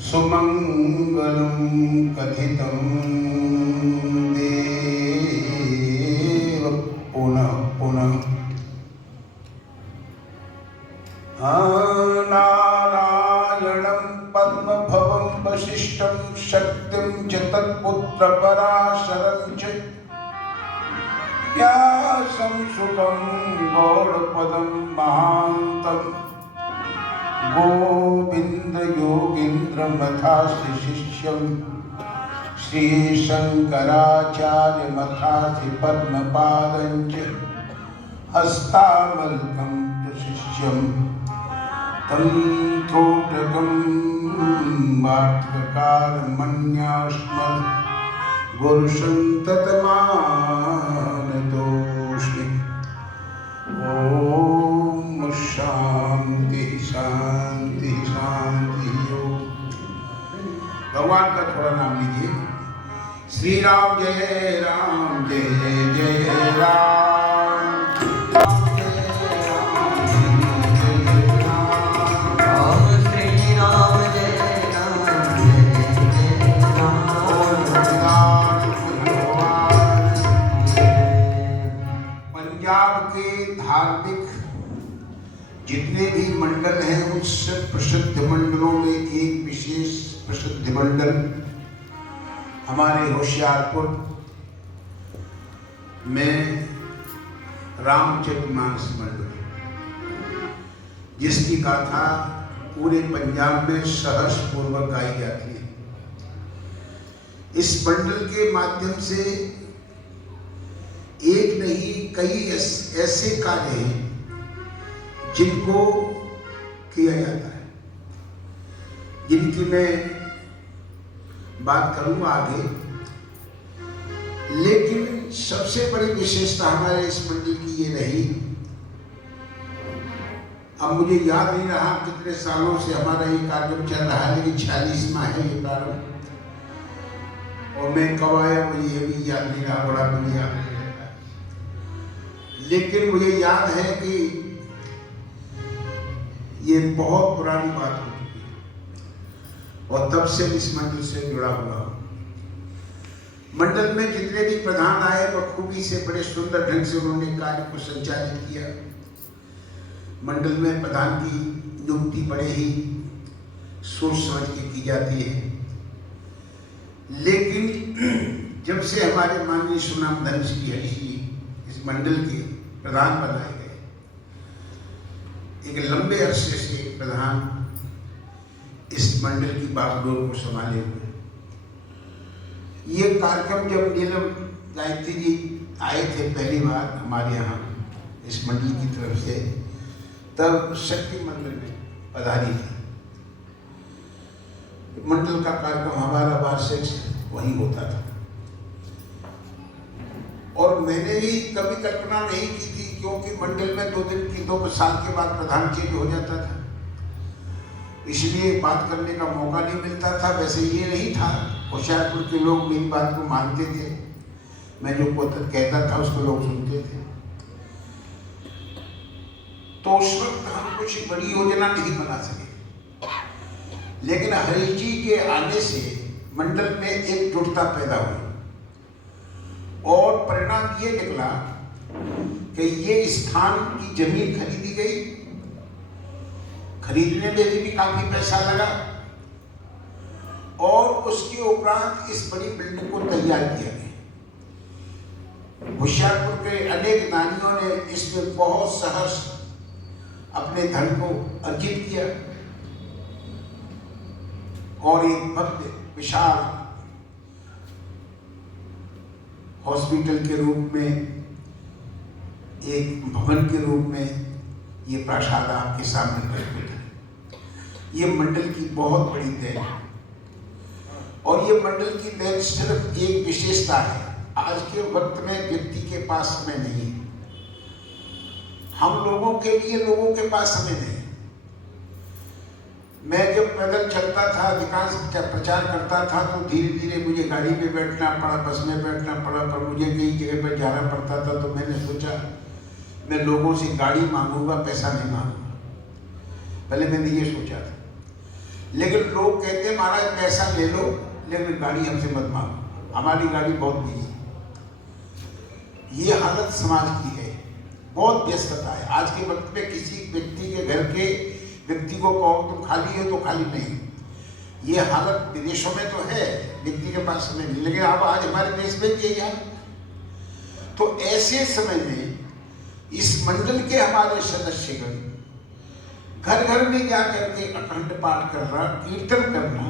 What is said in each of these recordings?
सुमंगलं कथितं देव पुनः पुनः। नारायणं पद्मभवं वसिष्ठं शक्तिं च तत्पुत्रपराशरं च व्यासं शुकं गौडपदं महान्तं गोविंद योगीन्द्रमथासि शिष्यं श्रीशंकराचार्यमथासि पद्मपादं च हस्तामलकं च शिष्यं तं त्रोटकं वार्तिककारमन्यास्मत् गुरुसन्ततमानतोऽस्मि। ओम शांति शांति शांति। भगवान का थोड़ा नाम लीजिए। श्री राम जय राम जय जय राम। पंजाब के धार्मिक जितने भी मंडल हैं उस प्रसिद्ध मंडलों में एक विशेष प्रसिद्ध मंडल हमारे होशियारपुर में रामचरितमानस मंडल, जिसकी गाथा पूरे पंजाब में सहर्ष पूर्वक गाई जाती है। इस मंडल के माध्यम से एक नहीं कई ऐसे कार्य हैं जिनको किया जाता है, जिनकी मैं बात करूंगा आगे। लेकिन सबसे बड़ी विशेषता हमारे इस मंडल की ये रही, अब मुझे याद नहीं रहा कितने सालों से हमारा ये कार्यक्रम चल रहा है, लेकिन 46वां है ये प्रारंभ, और मैं कब आया मुझे ये भी याद नहीं रहा, बड़ा मुझे याद नहीं रहता। लेकिन मुझे याद है कि ये बहुत पुरानी बात हो चुकी है और तब से इस मंडल से जुड़ा हुआ हूं। मंडल में जितने भी प्रधान आए बखूबी से बड़े सुंदर ढंग से उन्होंने कार्य को संचालित किया। मंडल में प्रधान की नियुक्ति बड़े ही सोच समझ के की जाती है। लेकिन जब से हमारे माननीय सुनाम धन श्री हरि जी इस मंडल के प्रधान बनाए गए, एक लंबे अरसे से प्रधान इस मंडल की बागडोर को संभाले हुए। ये कार्यक्रम जब नीलम गायत्री जी आए थे पहली बार हमारे यहाँ इस मंडल की तरफ से, तब शक्ति मंडल में पधारी थी। मंडल का कार्यक्रम हमारा वार्षिक वही होता था और मैंने भी कभी कल्पना नहीं की थी, क्योंकि मंडल में 2 साल के बाद प्रधान चेंज हो जाता था, इसलिए बात करने का मौका नहीं मिलता था। वैसे ये नहीं था, होशियारपुर के लोग मेरी बात को मानते थे, मैं जो कहता था उसको लोग सुनते थे। तो उस वक्त हम कुछ बड़ी योजना नहीं बना सके, लेकिन हरि जी के आने से मंडल में एकजुटता पैदा हुई और परिणाम ये निकला कि ये स्थान की जमीन खरीदी गई। खरीदने में भी काफी पैसा लगा और उसके उपरांत इस बड़ी बिल्डिंग को तैयार किया गया। होशियारपुर के अनेक दानियों ने इसमें बहुत सहर्ष अपने धन को अर्जित किया और एक भव्य विशाल हॉस्पिटल के रूप में, एक भवन के रूप में ये प्रासाद आपके सामने प्रस्तुत है। ये मंडल की बहुत बड़ी देन है और ये मंडल की देन सिर्फ एक विशेषता है, आज के वक्त में व्यक्ति के पास समय नहीं है। हम लोगों के लिए लोगों के पास समय नहीं। मैं जब पैदल चलता था, अधिकांश प्रचार करता था, तो धीरे धीरे मुझे गाड़ी में बैठना पड़ा, बस में बैठना पड़ा, पर मुझे कई जगह पर जाना पड़ता था। तो मैंने सोचा मैं लोगों से गाड़ी मांगूंगा, पैसा नहीं मांगूंगा। पहले मैंने ये सोचा था, लेकिन लोग कहते हैं महाराज पैसा ले लो लेकिन गाड़ी हमसे मत मांगो, हमारी गाड़ी बहुत बिजी। ये हालत समाज की है, बहुत व्यस्तता है आज के वक्त में। किसी व्यक्ति के घर के व्यक्ति को कहो तुम खाली हो तो खाली नहीं। ये हालत विदेशों में तो है, व्यक्ति के पास समय नहीं, लेकिन अब आज हमारे देश में भी यही है। तो ऐसे समय में इस मंडल के हमारे सदस्यगण घर घर में जा करके अखंड पाठ करना, कीर्तन करना,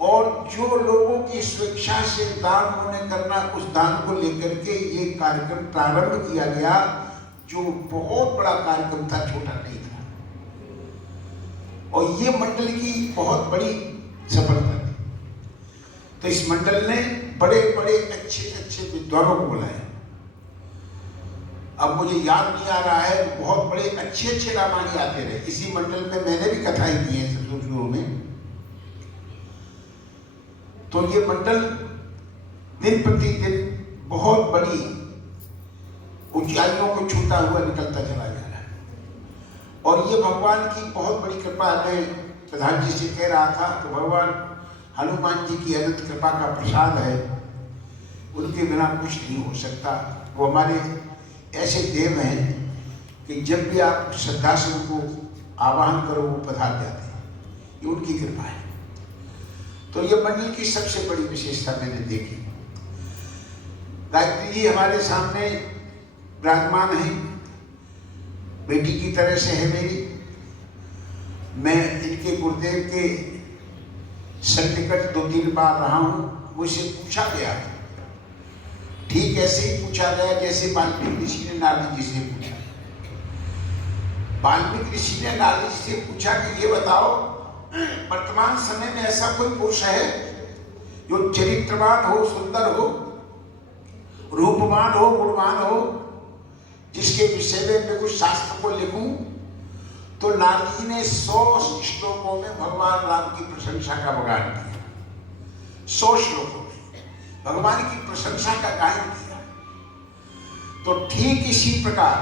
और जो लोगों की स्वेच्छा से दान उन्हें करना, उस दान को लेकर के ये कार्यक्रम प्रारंभ किया गया, जो बहुत बड़ा कार्यक्रम था, छोटा नहीं था। और ये मंडल की बहुत बड़ी सफलता थी। तो इस मंडल ने बड़े बड़े अच्छे अच्छे विद्वानों को बुलाया। अब मुझे याद नहीं आ रहा है, बहुत बड़े अच्छे अच्छे रामायणी आते रहे। इसी मंडल में मैंने भी कथाएं की हैं शुरू में। तो ये मंडल दिन प्रतिदिन बहुत बड़ी ऊंचाइयों को छूता हुआ निकलता चला जा रहा है। और ये भगवान की बहुत बड़ी कृपा। मैं प्रधान जी से कह रहा था तो भगवान हनुमान जी की अनंत कृपा का प्रसाद है, उनके बिना कुछ नहीं हो सकता। वो हमारे ऐसे देव हैं कि जब भी आप श्रद्धा से उनको आवाहन करो वो पधार जाते हैं, ये उनकी कृपा है। तो ये मंडल की सबसे बड़ी विशेषता मैंने देखी। गायत्री जी हमारे सामने विराजमान है, बेटी की तरह से है मेरी। मैं इनके गुरुदेव के सन्निकट 2-3 बार रहा हूँ। मुझसे पूछा गया, ठीक ऐसे ही पूछा गया जैसे वाल्मीकि ऋषि ने नारद जी से पूछा। वाल्मीकि ऋषि ने नारद जी से पूछा कि ये बताओ, वर्तमान समय में ऐसा कोई पुरुष है जो चरित्रवान हो, सुंदर हो, रूपवान हो, गुणवान हो, जिसके विषय में मैं कुछ शास्त्र को लिखूं? तो नारद जी ने 100 श्लोकों में भगवान राम की प्रशंसा का बगान किया। 100 श्लोकों में भगवान की प्रशंसा का गायन किया। तो ठीक इसी प्रकार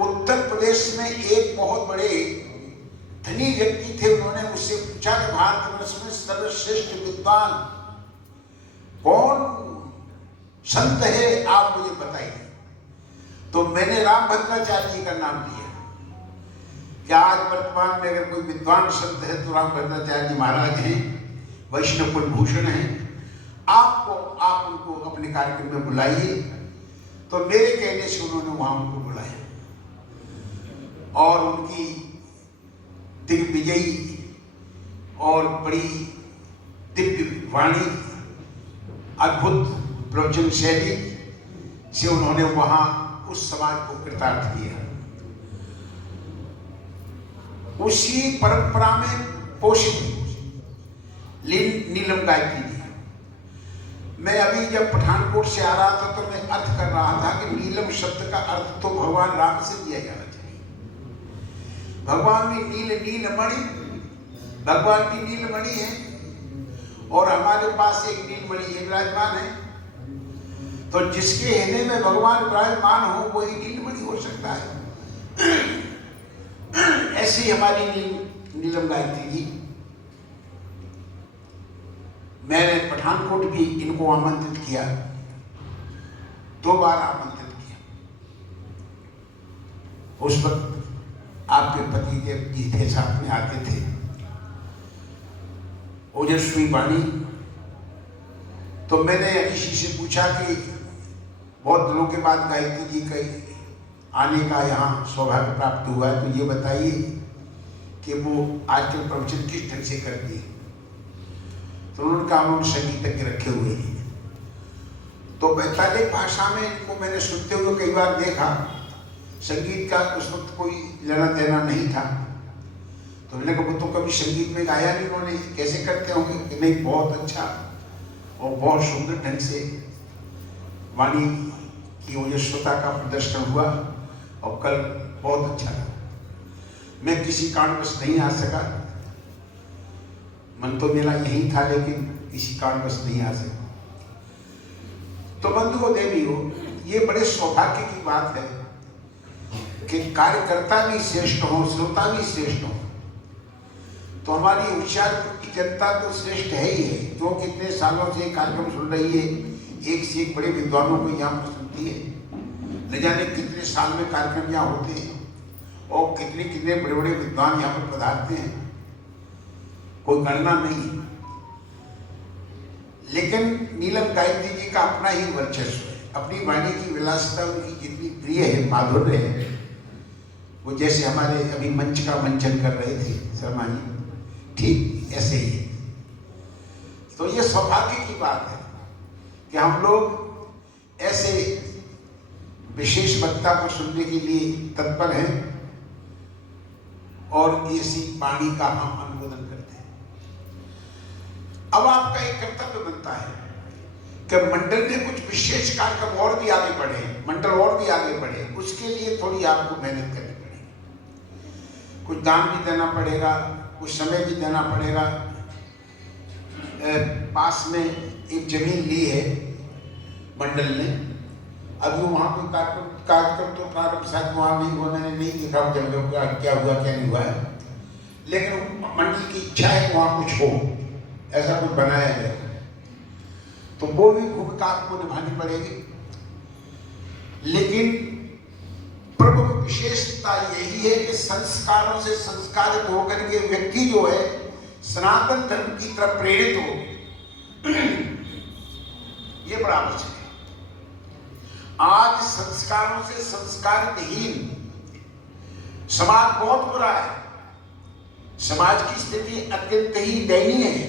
उत्तर प्रदेश में एक बहुत बड़े धनी व्यक्ति थे। उन्होंने मुझसे पूछा कि भारतवर्ष में सर्वश्रेष्ठ विद्वान कौन संत है, आप मुझे बताइए। तो मैंने रामभद्राचार्य जी का नाम लिया कि आज वर्तमान में अगर कोई विद्वान संत है तो रामभद्राचार्य जी महाराज हैं, वैष्णव कुलभूषण हैं। आप उनको अपने कार्यक्रम में बुलाइए। तो मेरे कहने से उन्होंने वहां उनको बुलाया और उनकी दिग्विजयी और बड़ी दिव्य वाणी, अद्भुत प्रवचन शैली से उन्होंने वहां उस समाज को कृतार्थ किया। उसी परंपरा में पोषित नीलम गायत्री जी। मैं अभी जब पठानकोट से आ रहा था तो मैं अर्थ कर रहा था कि नीलम शब्द का अर्थ तो भगवान राम से दिया जाना चाहिए। भगवान भी नीलमणि, भगवान की नीलमणि है और हमारे पास एक नीलमणि ये विराजमान है। तो जिसके हृदय में भगवान विराजमान हो वही नीलमणि हो सकता है। ऐसी हमारी नीलम गायत्री जी। मैंने पठानकोट भी इनको आमंत्रित किया, 2 बार आमंत्रित किया। उस वक्त आपके पति देव जी थे, साथ में आते थे, ओजस्वी वाणी। तो मैंने ऋषि से पूछा कि बहुत दिनों के बाद गायत्री जी के आने का यहाँ सौभाग्य प्राप्त हुआ है, तो ये बताइए कि वो आजकल प्रवचन किस ढंग से करती है। तो उन्होंने कहा उन्होंने संगीतज्ञ रखे हुए हैं। तो वैतालिक भाषा में इनको मैंने सुनते हुए कई बार देखा। संगीत का उस वक्त कोई लेना देना नहीं था। तो मैंने कहा तो कभी संगीत में गाया नहीं उन्होंने, कैसे करते होंगे? कि नहीं, बहुत अच्छा और बहुत सुंदर ढंग से वाणी की ओजस्वता का प्रदर्शन हुआ और कल बहुत अच्छा था। मैं किसी कारणवश नहीं आ सका, मन तो मेरा यही था, लेकिन किसी कारणवश नहीं आ सका। तो बंधुओं देवी हो, ये बड़े सौभाग्य की बात है कि कार्यकर्ता भी श्रेष्ठ हो, श्रोता भी श्रेष्ठ हो। तो हमारी होशियारपुर की जनता तो श्रेष्ठ है ही है, जो कितने सालों से कार्यक्रम सुन रही है, एक से एक बड़े विद्वानों को यहाँ पर सुनती है। न जाने कितने साल में कार्यक्रम यहाँ होते हैं और कितने कितने बड़े बड़े विद्वान यहाँ पर पधारते हैं, कोई गणना नहीं। लेकिन नीलम गायत्री जी का अपना ही वर्चस्व है, अपनी वाणी की विलासिता उनकी जितनी प्रिय है, माधुर्य है। वो जैसे हमारे अभी मंच का मंचन कर रहे थे शर्मा जी, ठीक ऐसे ही है। तो ये सौभाग्य की बात है कि हम लोग ऐसे विशेष वक्ता को सुनने के लिए तत्पर हैं और इसी वाणी का हम अनुमोदन करते हैं। अब आपका एक कर्तव्य बनता है कि मंडल में कुछ विशेष कार्यक्रम और भी आगे बढ़े, मंडल और भी आगे बढ़े, उसके लिए थोड़ी आपको मेहनत करनी पड़ेगी। कुछ दान भी देना पड़ेगा, कुछ समय भी देना पड़ेगा। पास में एक जमीन ली है मंडल ने, अभी वहाँ कोई कार्यक्रम तो प्रारंभ शायद वहाँ नहीं हुआ, मैंने नहीं देखा क्या हुआ क्या नहीं हुआ है, लेकिन मंडल की इच्छा है वहाँ कुछ हो, ऐसा कुछ बनाया गया, तो वो भी भूमिका आपको निभानी पड़ेगी। लेकिन प्रमुख विशेषता यही है कि संस्कारों से संस्कारित होकर के व्यक्ति जो है सनातन धर्म की तरफ प्रेरित हो, ये बड़ा आवश्यक है। आज संस्कारों से संस्कारहीन समाज बहुत बुरा है, समाज की स्थिति अत्यंत ही दयनीय है।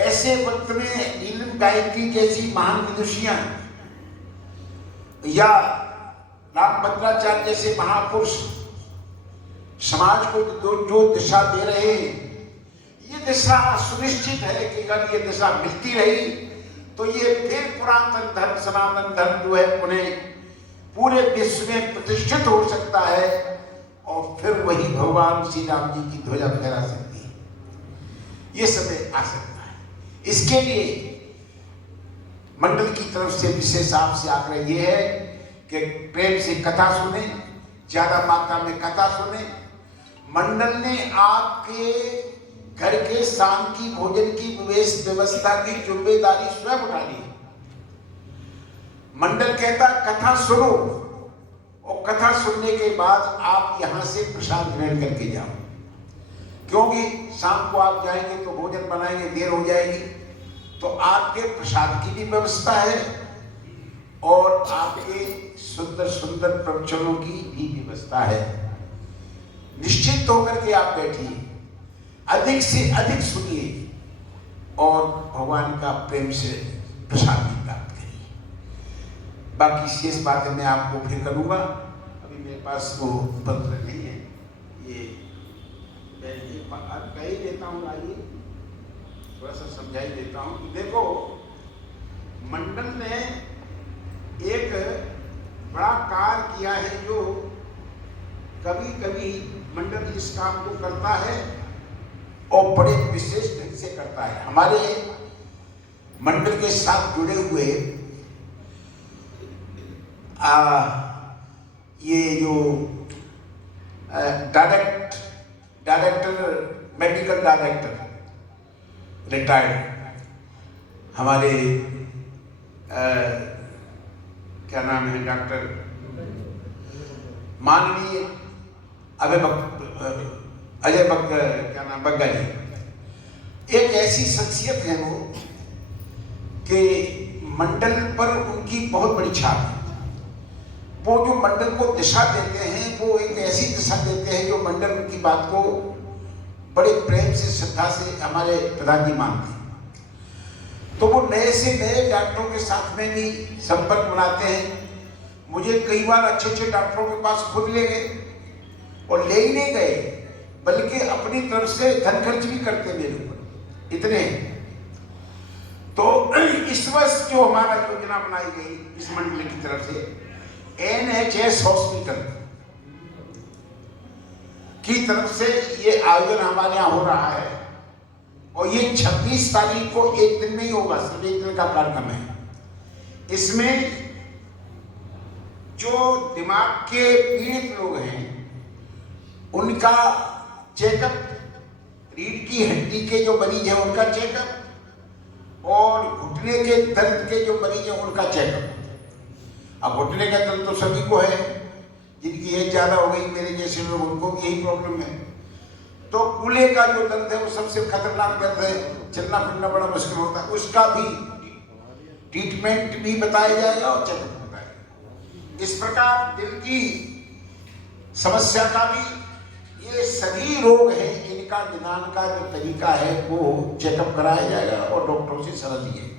ऐसे वक्त में नीलम गायत्री जैसी महान विदुषियां या रामभद्राचार्य जैसे महापुरुष समाज को जो दिशा दे रहे हैं, ये दिशा सुनिश्चित है कि अगर ये दिशा मिलती रही तो ये फिर पुरातन धर्म सनातन धर्म जो है उन्हें पूरे विश्व में प्रतिष्ठित हो सकता है और फिर वही भगवान श्री राम जी की ध्वजा फहरा सकती है। ये समय आ सकता है। इसके लिए मंडल की तरफ से विशेष आपसे आग्रह ये है कि प्रेम से कथा सुने, ज्यादा मात्रा में कथा सुने। मंडल ने आपके घर के शाम की भोजन की व्यवस्था की जिम्मेदारी स्वयं उठा ली। मंडल कहता कथा सुनो और कथा सुनने के बाद आप यहां से प्रसाद ग्रहण करके जाओ, क्योंकि शाम को आप जाएंगे तो भोजन बनाएंगे, देर हो जाएगी, तो आपके प्रसाद की भी व्यवस्था है और आपके सुंदर सुंदर प्रवचनों की भी व्यवस्था है। निश्चित होकर के आप बैठिए, अधिक से अधिक सुनिए और भगवान का प्रेम से प्रसाद भी प्राप्त करिए। बाकी शेष बातें मैं आपको फिर करूंगा, अभी मेरे पास वो पत्र नहीं है, ये कह ही देता हूँ, आइए थोड़ा सा समझा ही देता हूँ। देखो, मंडल ने एक बड़ा कार्य किया है, जो कभी कभी मंडल इस काम को करता है और बड़े विशेष ढंग से करता है। हमारे मंडल के साथ जुड़े हुए ये जो डायरेक्टर मेडिकल डायरेक्टर रिटायर्ड हमारे क्या नाम है, डॉक्टर माननीय अजय क्या नाम बग्गा जी, एक ऐसी शख्सियत है वो कि मंडल पर उनकी बहुत बड़ी छाप है। वो जो मंडल को दिशा देते हैं, वो एक ऐसी दिशा देते हैं जो मंडल उनकी बात को बड़े प्रेम से श्रद्धा से हमारे प्रधान जी मानते हैं। तो वो नए से नए डॉक्टरों के साथ में भी संपर्क बनाते हैं। मुझे कई बार अच्छे अच्छे डॉक्टरों के पास खुद ले गए, और ले ही नहीं गए बल्कि अपनी तरफ से धन खर्च भी करते मेरे ऊपर, इतने। तो इस वर्ष जो हमारा योजना बनाई गई इस मंडल की तरफ से, NHS हॉस्पिटल की तरफ से ये आयोजन हमारे यहाँ हो रहा है, और ये 26 तारीख को एक दिन में ही होगा, सिर्फ एक दिन का कार्यक्रम है। इसमें जो दिमाग के पीड़ित लोग हैं उनका चेकअप, रीढ़ की हड्डी के जो मरीज है उनका चेकअप, और घुटने के दर्द के जो मरीज है उनका चेकअप। अब घुटने का दर्द तो सभी को है, जिनकी एज ज्यादा हो गई, मेरे जैसे लोग, उनको भी यही प्रॉब्लम है। तो कूल्हे का जो दर्द है वो सबसे खतरनाक दर्द है, चलना फिरना बड़ा मुश्किल होता है, उसका भी ट्रीटमेंट भी बताया जाएगा और चेकअप बताएगा। इस प्रकार दिल की समस्या का भी, ये सभी रोग हैं, इनका निदान का जो तरीका है वो चेकअप कराया जाएगा और डॉक्टरों से सलाह ली जाएगी,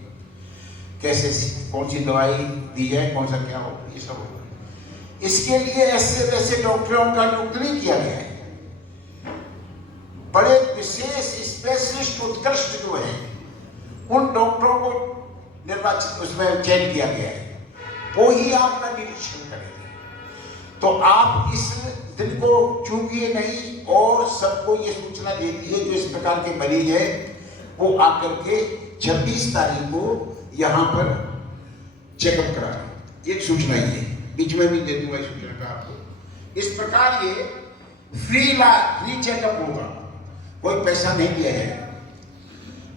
कैसे कौन सी दवाई दी जाए, कौन सा क्या हो, ये सब होगा। इसके लिए ऐसे वैसे डॉक्टरों का नियुक्त नहीं किया गया है, बड़े विशेष स्पेशलिस्ट उत्कृष्ट जो है उन डॉक्टरों को निर्वाचित उसमें चयन किया गया है, वो ही आपका निरीक्षण करेंगे। तो आप इस दिन को चूकिए नहीं और सबको ये सूचना दे दीजिए जो इस प्रकार के मरीज है वो आकर के 26 तारीख को यहाँ पर चेकअप कराएं। एक सूचना ये बीच में भी दे दूंगा इस सूचना का आपको। इस प्रकार ये फ्री चेकअप होगा, कोई पैसा नहीं दिया है,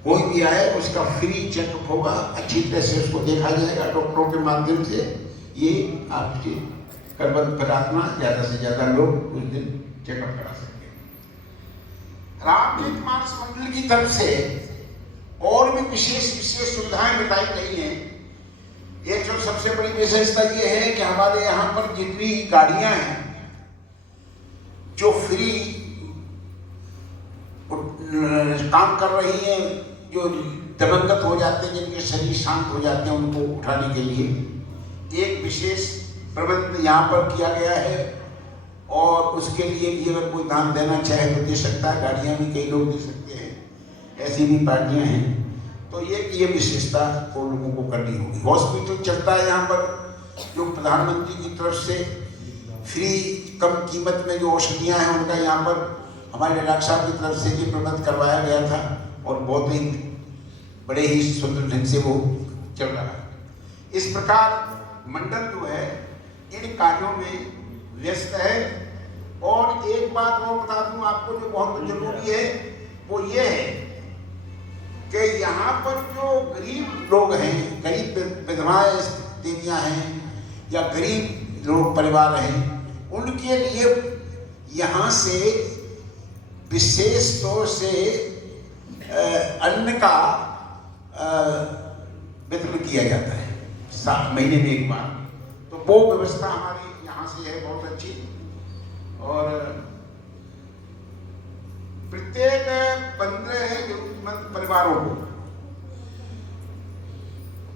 कोई भी आए उसका फ्री चेकअप होगा, अच्छी तरह से उसको देखा जाएगा डॉक्टरों के माध्यम से। ये आपकी करबद्ध प्रार्थना, ज्यादा से ज्यादा लोग उस दिन चेकअप करा सकते हैं। रामकृत मानस मंडल की तरफ से और भी विशेष सुविधाएं बताई गई हैं। एक जो सबसे बड़ी विशेषता ये है कि हमारे यहाँ पर जितनी गाड़ियां हैं जो फ्री काम कर रही हैं, जो दिवंगत हो जाते हैं, जिनके शरीर शांत हो जाते हैं, उनको उठाने के लिए एक विशेष प्रबंध यहाँ पर किया गया है। और उसके लिए भी अगर कोई दान देना चाहे तो दे सकता है, गाड़ियाँ भी कई लोग दे सकते हैं, ऐसी भी पार्टियाँ हैं। तो ये विशेषता को लोगों को करनी होगी। हॉस्पिटल चलता है यहाँ पर, जो प्रधानमंत्री की तरफ से फ्री कम कीमत में जो औषधियाँ हैं उनका यहाँ पर हमारे डॉक्टर साहब की तरफ से ये प्रबंध करवाया गया था और बहुत ही बड़े ही सुंदर ढंग से वो चल रहा है। इस प्रकार मंडल जो है इन कार्यों में व्यस्त है। और एक बात और बता दूं आपको जो बहुत जरूरी है वो ये है कि यहाँ पर जो गरीब लोग हैं, गरीब विधवाएं देवियाँ हैं या गरीब लोग परिवार हैं, उनके लिए यहाँ से विशेष तौर से अन्न का वितरण किया जाता है 7 महीने में एक बार। तो वो व्यवस्था हमारी यहाँ से है बहुत अच्छी। और प्रत्येक 15 जरूरतमंद परिवारों को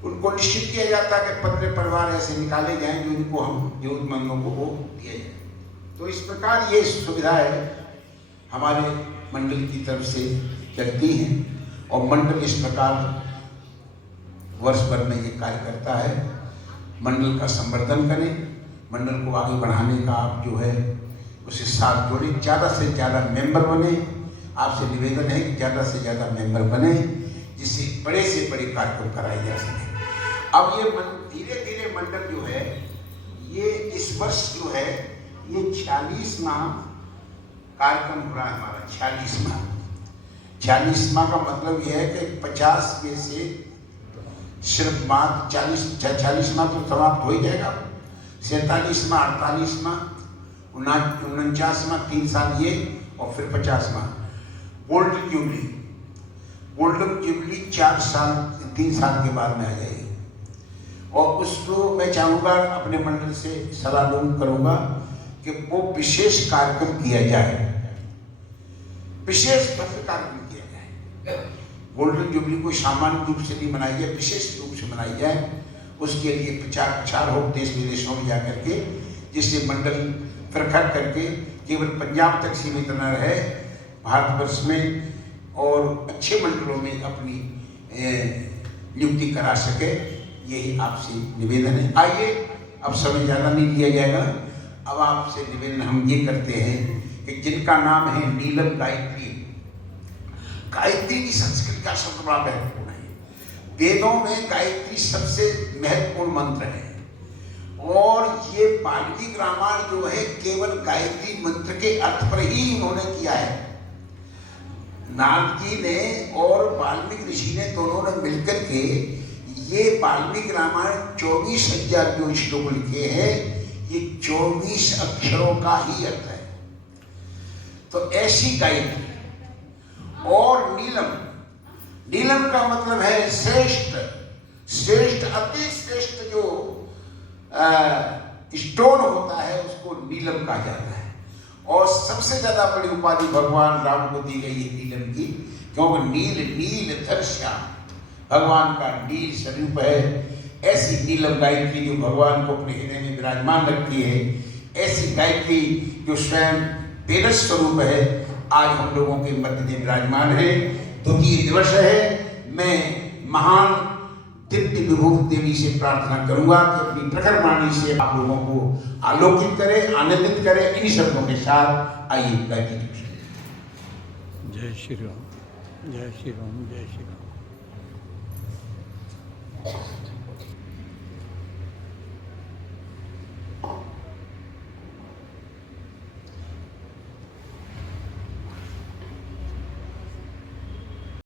उनको निश्चित किया जाता है कि 15 परिवार ऐसे निकाले जाएं जो इनको हम जरूरतमंदों को वो दिया जाए। तो इस प्रकार ये सुविधाएं हमारे मंडल की तरफ से चलती हैं और मंडल इस प्रकार वर्ष भर में ये कार्य करता है। मंडल का संवर्धन करें, मंडल को आगे बढ़ाने का आप जो है उसे साथ जोड़ें, ज़्यादा से ज़्यादा मेंबर बने। आपसे निवेदन है कि ज़्यादा से ज़्यादा मेंबर बने, जिससे बड़े से बड़े कार्यक्रम कराए जा सके। अब ये धीरे धीरे मंडल जो है ये इस वर्ष जो है ये 46वां कार्यक्रम हो रहा है हमारा। 46वां का मतलब यह है कि 50 में से सिर्फ मात्र 46वां तो समाप्त हो ही जाएगा। 47वां, 48वां, 49वां 3 साल ये, और फिर 50वां गोल्डन जुबली। गोल्डन जुबली 4 साल 3 साल के बाद में आ जाएगी। और उसको मैं चाहूँगा अपने मंडल से सलाह करूँगा कि वो विशेष कार्यक्रम किया जाए, विशेष भव्य कार्यक्रम किया जाए। गोल्डन जुबली को सामान्य रूप से नहीं मनाई जाए, विशेष रूप से मनाई जाए। उसके लिए प्रचार हो देश विदेशों में जाकर के, जिससे मंडल प्रखर करके केवल पंजाब तक सीमित न रहे, भारतवर्ष में और अच्छे मंडलों में अपनी नियुक्ति करा सके। यही आपसे निवेदन है। आइए, अब समय ज़्यादा नहीं लिया जाएगा। अब आपसे निवेदन हम ये करते हैं कि जिनका नाम है नीलम गायत्री, गायत्री की संस्कृत का शब्द बड़ा महत्वपूर्ण है। वेदों में गायत्री सबसे महत्वपूर्ण मंत्र है और ये वाल्मीकि रामायण जो है केवल गायत्री मंत्र के अर्थ पर ही उन्होंने किया है। नारद जी ने और वाल्मीकि ऋषि ने दोनों ने मिलकर के ये वाल्मीकि रामायण 24,000 जो श्लोक लिखे हैं, ये 24 अक्षरों का ही अर्थ है। तो ऐसी गायत्री और नीलम, नीलम का मतलब है श्रेष्ठ, श्रेष्ठ अति श्रेष्ठ जो स्टोन होता है उसको नीलम कहा जाता है। और सबसे ज्यादा बड़ी उपाधि भगवान राम को दी गई है नीलम की, क्योंकि नील नील धर श्याम, भगवान का नील स्वरूप है। ऐसी नीलम गायत्री जो भगवान को अपने हृदय में विराजमान रखती है, ऐसी गायत्री जो स्वयं तेजस स्वरूप है, आज हम लोगों के मध्य में विराजमान है। द्वितीय दिवस है। मैं महान दिव्य विभूति देवी से प्रार्थना करूंगा कि अपनी प्रखर वाणी से आप लोगों को आलोकित करे, आनंदित करे। इन शब्दों के साथ आइए गायत्री। जय श्री राम, जय श्री राम, जय श्री राम।